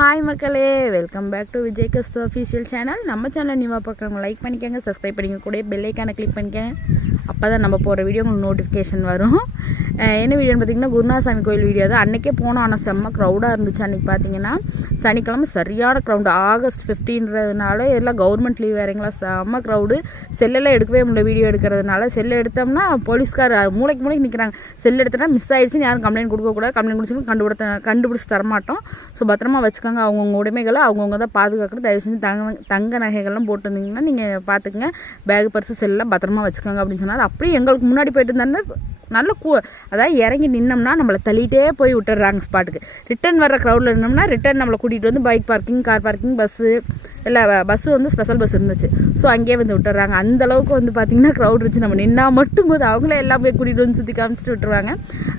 Hi மக்களே, welcome back to Vijay Kasthu official channel. நம்ம channel நியூவாக பார்க்குறவங்க லைக் பண்ணிக்கோங்க, சப்ஸ்கிரைப் பண்ணிக்க, கூட பெல் ஐக்கானை கிளிக் பண்ணிக்கோங்க. அப்போ தான் நம்ம போகிற வீடியோ உங்களுக்கு நோட்டிஃபிகேஷன் வரும். என்ன வீடியோன்னு பார்த்தீங்கன்னா குருநாசாமி கோயில் வீடியோ தான். அன்றைக்கே போனோம், ஆனால் செம்ம க்ரௌடாக இருந்துச்சு. அன்றைக்கி பார்த்தீங்கன்னா சனிக்கிழமை சரியான க்ரௌடு. ஆகஸ்ட் 15ன்றதுனால எல்லாம் கவர்மெண்ட் லீவ் வேறுங்களா, செம்ம க்ரௌடு. செல்லெல்லாம் எடுக்கவே முடியல வீடியோ எடுக்கிறதுனால. செல்லு எடுத்தோம்னா போலீஸ்கார் மூளைக்கு நிற்கிறாங்க. செல் எடுத்தோன்னா மிஸ் ஆகிடுச்சுன்னு யாரும் கம்ப்ளைண்ட் கொடுக்கக்கூடாது. கம்ப்ளைண்ட் கொடுத்து கண்டுபிடிச்சி தரமாட்டோம். ஸோ பத்திரமா வச்சுக்கோங்க. அவங்கவுங்க உடைமைகளை அவங்கவுங்க தான் பாதுகாக்கணும். தயவு செஞ்சு தங்க நகைகள்லாம் போட்டு வந்தீங்கன்னா நீங்கள் பார்த்துக்குங்க. பேக் பர்ஸு செல்லாம் பத்திரமா வச்சுக்கோங்க அப்படின்னு சொன்னால், அப்படியே எங்களுக்கு முன்னாடி போயிட்டு இருந்தாருன்னா நல்ல அதாவது இறங்கி நின்னோம்னா நம்மளை தள்ளிகிட்டே போய் விட்டுறாங்க ஸ்பாட்டுக்கு. ரிட்டன் வர க்ரௌடில் இருந்தோம்னா ரிட்டன் நம்மளை கூட்டிகிட்டு வந்து bike parking, car parking, bus வந்து ஸ்பெஷல் பஸ் இருந்துச்சு. ஸோ அங்கேயே வந்து விட்டுறாங்க. அந்தளவுக்கு வந்து பார்த்திங்கன்னா க்ரௌட் இருந்துச்சு. நம்ம நின்னா மட்டும் போது அவங்களே எல்லாம் போய் கூட்டிகிட்டு வந்து சுற்றி காமிச்சிட்டு விட்டுருவாங்க.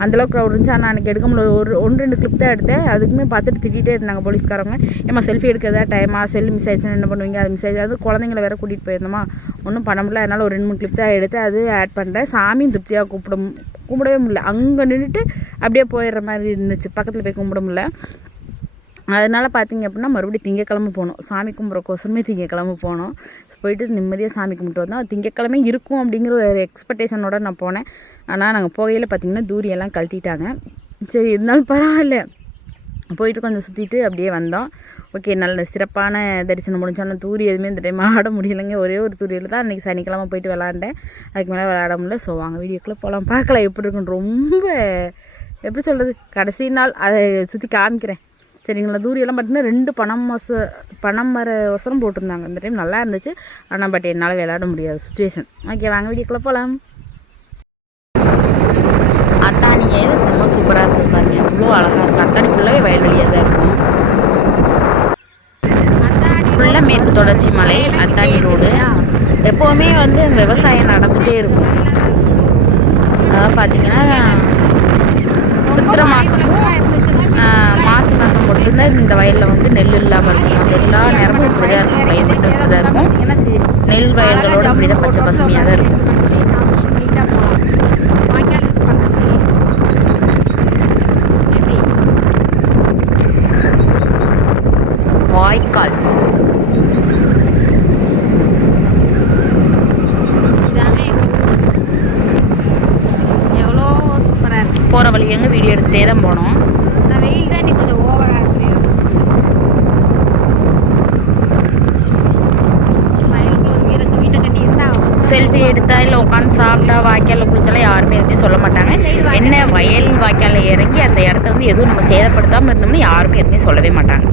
அந்தளவுக்கு க்ரௌட் இருந்துச்சு. ஆனால் அன்றைக்கி எடுக்க முடியல. ஒன்று ரெண்டு கிளிப் தான் எடுத்தேன். அதுக்குமே பார்த்துட்டு திட்டிகிட்டே இருந்தாங்க போலீஸ்காரங்க. ஏமா செல்ஃபி எடுக்கிறதா டைமா, செல் மிஸ் ஆயிடுச்சுன்னு என்ன பண்ணுவீங்க? அது மிஸ் ஆயிடுச்சு. அது குழந்தைங்கள வேறு கூட்டிகிட்டு போயிருந்தோமா, ஒன்றும் பண்ண முடியல. அதனால் ஒரு 2-3 கிளிப் தான் எடுத்து அது ஆட் பண்ணுறேன். சாமியும் திருப்தியாக கும்பிடவே முடியல. அங்கே நின்றுட்டு அப்படியே போயிடுற மாதிரி இருந்துச்சு. பக்கத்தில் போய் கும்பிட முடியல. அதனால் பார்த்திங்க அப்படின்னா மறுபடியும் திங்கக்கிழமை போகணும். சாமி கும்பிட்றக்கோசரமே திங்கக்கிழமை போனோம். போயிட்டு நிம்மதியாக சாமி கும்பிட்டு வந்தோம். திங்கக்கிழமை இருக்கும் அப்படிங்கிற ஒரு எக்ஸ்பெக்டேஷனோட நான் போனேன். ஆனால் நாங்கள் போகையில் பார்த்திங்கன்னா தூரியெல்லாம் கழட்டிட்டாங்க. சரி, இருந்தாலும் பரவாயில்ல, போயிட்டு கொஞ்சம் சுற்றிட்டு அப்படியே வந்தோம். ஓகே, நல்ல சிறப்பான தரிசனம் முடிஞ்சோன்னா. தூரி எதுவுமே இந்த டைம் ஆட முடியலைங்க. ஒரே ஒரு தூரியில் தான் அன்றைக்கி சனிக்கிழமை போயிட்டு விளாண்டேன். அதுக்கு மேலே விளாட முடியல. ஸோ வாங்க வீடியோக்குள்ளே போகலாம், பார்க்கலாம் எப்படி இருக்குன்னு. ரொம்ப எப்படி சொல்கிறது, கடைசி நாள் அதை சுற்றி காமிக்கிறேன் சரிங்களா. தூரியெல்லாம் பார்த்தீங்கன்னா 2 பனம் மர ஒசரம் போட்டிருந்தாங்க. இந்த டைம் நல்லா இருந்துச்சு. ஆனால் பட் என்னால் விளையாட முடியாத சுச்சுவேஷன். ஓகே வாங்க வீடியோக்குள்ளே போகலாம். அத்தானி ஏது செம்ம சூப்பராக இருக்குது பாருங்க, எவ்வளோ அழகாக இருக்குது. அத்தானி ஃபுல்லாகவே வயல்வெளியாக தான் இருக்கும். ஃபுல்லாக மேற்கு தொடர்ச்சி மலை, அத்தானி ரோடு. எப்போவுமே வந்து விவசாயம் நடந்துகிட்டே இருக்கும். அதாவது பார்த்திங்கன்னா சித்திரை மாதமும் மாசி மாதம் மட்டும்தான் இந்த வயலில் வந்து நெல் இல்லாமல் இருக்கும். அது எல்லா நேரமும் இப்படி தான் இருக்கும். வயல் மட்டும் தான் இருக்கும். நெல் வயல்களோடு அப்படி தான் பச்சை பசுமையாக தான் இருக்கும். வாய்க்கால் எவ்வளோ போகிற வழி எங்கே வீடியோ எடுத்துகிட்டே தான் போனோம். ஆனால் வெயில் தான் இன்னைக்கு கொஞ்சம் ஓவராக இருக்கு. வீட்டை கட்டியிருந்தா செல்ஃபி எடுத்தா இல்லை உட்காந்து சாப்பிட்டா வாய்க்காலில் குளிச்சாலும் யாருமே எதுவுமே சொல்ல மாட்டாங்க. என்ன வயல் வாய்க்காலில் இறங்கி அந்த இடத்த வந்து எதுவும் நம்ம சேதப்படுத்தாமல் இருந்தோம்னா யாருமே எதுவுமே சொல்லவே மாட்டாங்க.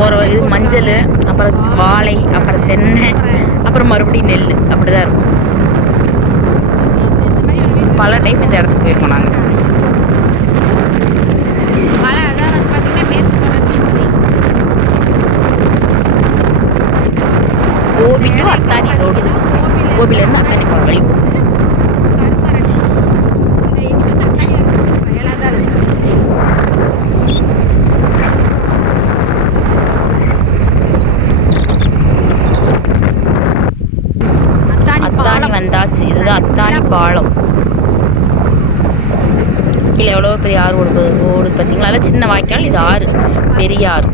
போகிற இது மஞ்சள், அப்புறம் வாழை, அப்புறம் தென்னை, அப்புறம் மறுபடியும் நெல், அப்படி தான் இருக்கும். பல டைம் இந்த இடத்துக்கு போயிருக்கோம் நாங்கள். Gobi to Athani road. கோபிலேருந்து அத்தானி போகிற வழி. அத்தானி வந்தாச்சு. இதுதான் அத்தானி பாலம். கீழே எவ்வளோ பெரிய ஆறு ஓடுது பார்த்தீங்களா. அதில் சின்ன வாய்க்கால், இது ஆறு, பெரிய ஆறு.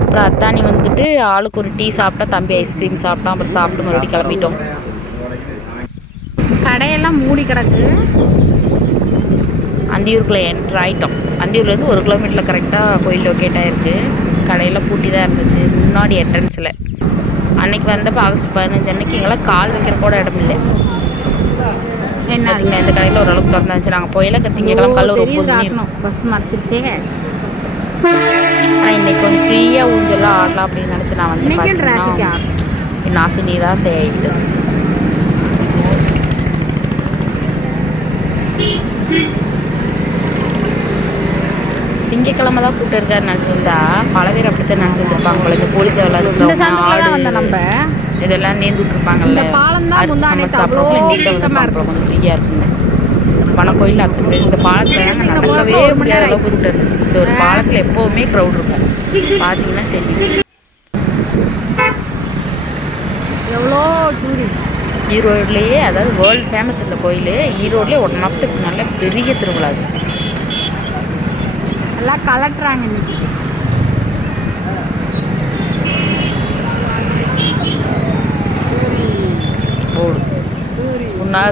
அப்புறம் அத்தானி வந்துட்டு ஆளுக்கு ஒரு டீ சாப்பிட்டா, தம்பி ஐஸ்கிரீம் சாப்பிட்டோம். அப்புறம் சாப்பிட்டு மறுபடியும் கிளம்பிட்டோம். கடையெல்லாம் மூடி கிடக்கு. அந்தியூருக்குள்ளே என்ட்ரு ஆகிட்டோம். அந்தியூர்லேருந்து 1 கிலோமீட்டரில் கரெக்டாக கோயில் லொக்கேட் ஆகிருக்கு. கடையெல்லாம் பூட்டி தான் இருந்துச்சு முன்னாடி என்ட்ரன்ஸில். அன்றைக்கி வந்தப்போ ஆகஸ்ட் 15 அன்றைக்கி எங்கெல்லாம் கால் வைக்கிற கூட இடம் இல்லை. என்ன இந்த கடையில் ஓரளவுக்கு திறந்துச்சு. நாங்கள் போயில திங்கக்கிழமை காலையில் ஒரு 9 மணி பஸ் மறைச்சிருச்சே. ஆனால் இன்றைக்கி கொஞ்சம் ஃப்ரீயாக ஊஞ்சல்லாம் ஆடலாம் அப்படின்னு நினச்சி நான் வந்து என் ஆசை நீ தான் செய்யிட்டு. திங்கக்கிழமை தான் கூப்பிட்டு இருக்காரு நினச்சிருந்தா பல பேர் அப்படித்தான் நினச்சி வந்துருப்பாங்க. உங்களுக்கு போலீஸ் ஆடு நம்ம இதெல்லாம் நேர்ந்துட்டு இருப்பாங்கல்ல. கொஞ்சம் ஃப்ரீயாக இருக்குங்க. பணக்கோயில் அத்தனை பேர் இந்த பாலத்தில் நடக்கவே முடியாத அளவுக்கு கூப்பிட்டு இருந்துச்சு. இந்த ஒரு பாலத்தில் எப்போவுமே க்ரௌட் இருக்கும். பார்த்தீங்கன்னா தெரியும் எவ்வளோ தூரி. ஈரோட்லேயே, அதாவது வேர்ல்டு ஃபேமஸ் இந்த கோயில். ஈரோட்லேயே ஒன் ஆஃப் த நல்ல பெரிய திருவிழா அது. எல்லாம் கலட்டுறாங்க இன்னைக்கு.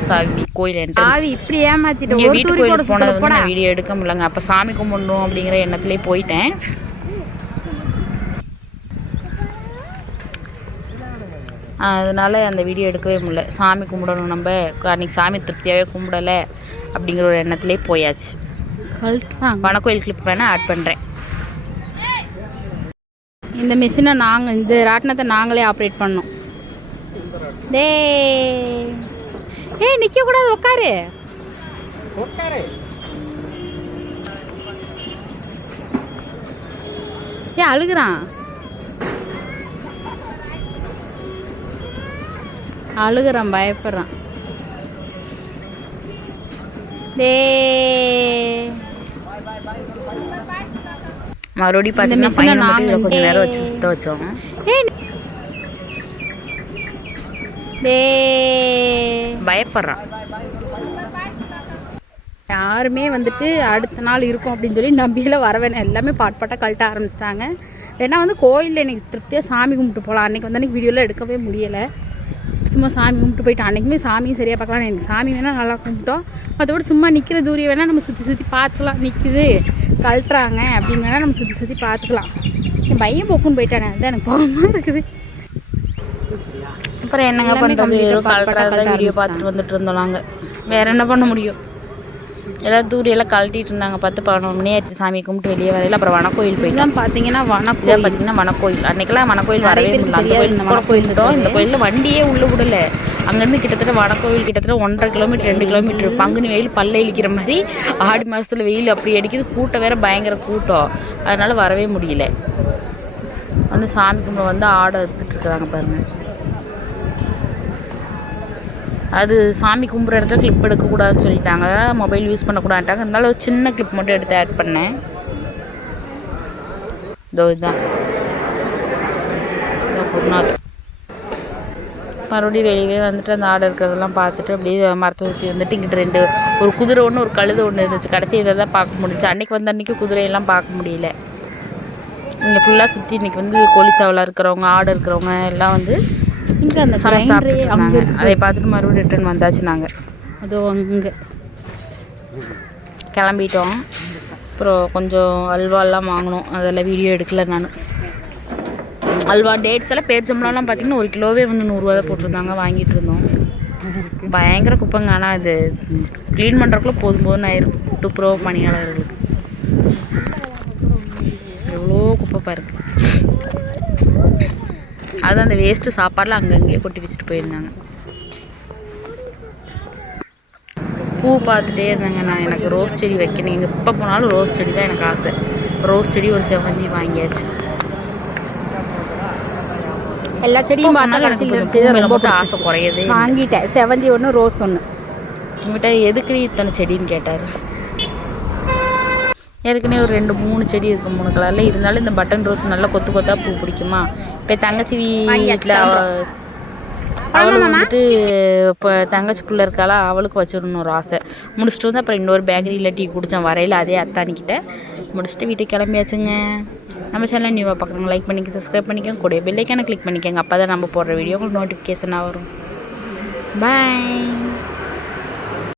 சாமி கோயில் என்ட்ரன்ஸ். இப்படி ஏமாத்திட்டு வீட்டு கோயிலுக்கு போனது வந்து நான் வீடியோ எடுக்க முடியலங்க. அப்போ சாமி கும்பிடணும் அப்படிங்கிற எண்ணத்துலேயே போயிட்டேன். அதனால அந்த வீடியோ எடுக்கவே முடியல. சாமி கும்பிடணும், நம்ம அன்றைக்கி சாமி திருப்தியாகவே கும்பிடலை அப்படிங்கிற ஒரு எண்ணத்துலேயே போயாச்சு. வனக்கோயில் கிளிப் வேணால் ஆட் பண்ணுறேன். இந்த மிஷினை இந்த ராட்டினத்தை நாங்களே ஆப்ரேட் பண்ணோம். நிற்க கூடாது, உட்காரு. அழுகுறான், பயப்படுறான். மறுபடியும் பார்த்தீங்கன்னா கொஞ்சம் நேரம் வச்சு சுத்த வச்சோம். பயப்படுறான். யாருமே வந்துட்டு அடுத்த நாள் இருக்கும் அப்படின்னு சொல்லி நம்பியில் வர வேணாம். எல்லாமே பாட்டாக கழட்ட ஆரம்பிச்சிட்டாங்க. ஏன்னா வந்து கோயிலில் எனக்கு திருப்தியாக சாமி கும்பிட்டு போகலாம். அன்றைக்கி வந்து அன்றைக்கி வீடியோவில் எடுக்கவே முடியலை. சும்மா சாமி கும்பிட்டு போயிட்டோம். அன்றைக்குமே சாமியும் சரியாக பார்க்கலாம். எனக்கு சாமி வேணால் நல்லா கும்பிட்டோம். மற்றபடி சும்மா நிற்கிற தூரியம் வேணால் நம்ம சுற்றி பார்த்துக்கலாம். நிற்கிது கழட்டுறாங்க அப்படின்னு வேணால் நம்ம சுற்றி பார்த்துக்கலாம். என் பையன் போக்குன்னு போயிட்டானே, அதுதான் எனக்கு போகமாக இருக்குது. அப்புறம் என்னங்க பண்ணுறது, கழட்டுறத வீடியோ பார்த்துட்டு வந்துட்டு இருந்தோம் நாங்கள். வேறு என்ன பண்ண முடியும்? எல்லோரும் தூரியெல்லாம் கழட்டிட்டு இருந்தாங்க. 10-11 மணி ஆயிடுச்சு சாமி கும்பிட்டு வெளியே வரையில். அப்புறம் வனக்கோயில் போயிட்டோம். பார்த்தீங்கன்னா வனக்கோயில் அன்றைக்கெல்லாம் வனக்கோயில் வரவே இல்லை. அந்த கோயில் வனக்கோயில்ட்டோம். இந்த கோயிலில் வண்டியே உள்ளே விடலை. அங்கேருந்து கிட்டத்தட்ட வனக்கோயில் கிட்டத்தட்ட 1.5 கிலோமீட்டர் 2 கிலோமீட்டர். பங்குனி வெயில் பல்ல இழிக்கிற மாதிரி ஆடி மாதத்தில் வெயில் அப்படி அடிக்குது. கூட்டம் வேறு பயங்கர கூட்டம். அதனால் வரவே முடியல. வந்து சாமி கும்பிட வந்து ஆடை எடுத்துகிட்ருக்குறாங்க பாருங்கள். அது சாமி கும்பிட்ற இடத்துல கிளிப் எடுக்கக்கூடாதுன்னு சொல்லிட்டாங்க. மொபைல் யூஸ் பண்ணக்கூடாதுட்டாங்க. அதனால ஒரு சின்ன கிளிப் மட்டும் எடுத்து ஆட் பண்ணேன். இதுதான் குருநாதர். மறுபடியும் வெளியே வந்துட்டு அந்த ஆடை இருக்கிறதெல்லாம் பார்த்துட்டு அப்படியே மரத்தை ஊற்றி வந்துட்டு இங்கிட்ட ஒரு குதிரை ஒன்று ஒரு கழுதை ஒன்று இருந்துச்சு. கடைசி இதை தான் பார்க்க முடிஞ்சிச்சு. அன்றைக்கி வந்த அன்றைக்கி குதிரையெல்லாம் பார்க்க முடியல. இங்கே ஃபுல்லாக சுற்றி இன்றைக்கி வந்து கோழி சாவலாக இருக்கிறவங்க, ஆடு இருக்கிறவங்க எல்லாம் வந்து இங்கே அந்த சாப்பிட்டு அங்கே அதை பார்த்துட்டு மறுபடியும் ரிட்டர்ன் வந்தாச்சு. நாங்கள் அதோ அங்கே கிளம்பிட்டோம். அப்புறம் கொஞ்சம் அல்வாலாம் வாங்கினோம். அதெல்லாம் வீடியோ எடுக்கல நான். அல்வா டேட்ஸ் எல்லாம் பேரிச்சம்பழம்லாம் பார்த்திங்கன்னா 1 கிலோவே வந்து 100 ரூபா தான் போட்டிருந்தாங்க. வாங்கிட்டு இருந்தோம். பயங்கர குப்பைங்க. ஆனால் அது க்ளீன் பண்ணுறக்குள்ள போதும் ஆயிரும். துப்புரவு பணியாளர்களுக்கு எவ்வளோ குப்பை பாருங்க. அதுவும் அந்த வேஸ்ட்டு சாப்பாடெலாம் அங்கங்கேயே கொட்டி வச்சுட்டு போயிருந்தாங்க. பூ பார்த்துட்டே இருந்தாங்க. நான் எனக்கு ரோஸ் செடி வைக்கணும். எங்கே எப்போ போனாலும் ரோஸ் செடி தான் எனக்கு ஆசை. ரோஸ் செடி ஒரு செவ்வந்தி வாங்கியாச்சு. எல்லா செடியும் ரொம்ப ஆசை குறையது. வாங்கிட்டேன். செவ்வந்தி ஒன்று, ரோஸ் ஒன்று. என்கிட்ட எதுக்கு இத்தனை செடின்னு கேட்டார். ஏற்கனவே ஒரு 2-3 செடி இருக்குது 3 கலரில். இருந்தாலும் இந்த பட்டன் ரோஸ் நல்லா கொத்து கொத்தாக பூ பிடிக்குமா. இப்போ தங்கச்சி வீட்டில் அவளுக்கு வந்துட்டு இப்போ தங்கச்சி பிள்ளை இருக்காளா, அவளுக்கு வச்சிடணும் ஒரு ஆசை. முடிச்சுட்டு வந்து அப்புறம் இன்னொரு பேக்கரியில் டீ குடித்தேன் வரையில். அதே அத்தானிக்கிட்ட முடிச்சுட்டு வீட்டுக்கு கிளம்பியாச்சுங்க. நம்ம சேனல் நியூவாக பார்க்குறவங்க லைக் பண்ணிக்க, சப்ஸ்கிரைப் பண்ணிக்கோங்க, கூட பெல் ஐக்கானை கிளிக் பண்ணிக்கோங்க. அப்போ தான் நம்ம போடுற வீடியோ உங்களுக்கு நோட்டிஃபிகேஷனாக வரும். பாய்.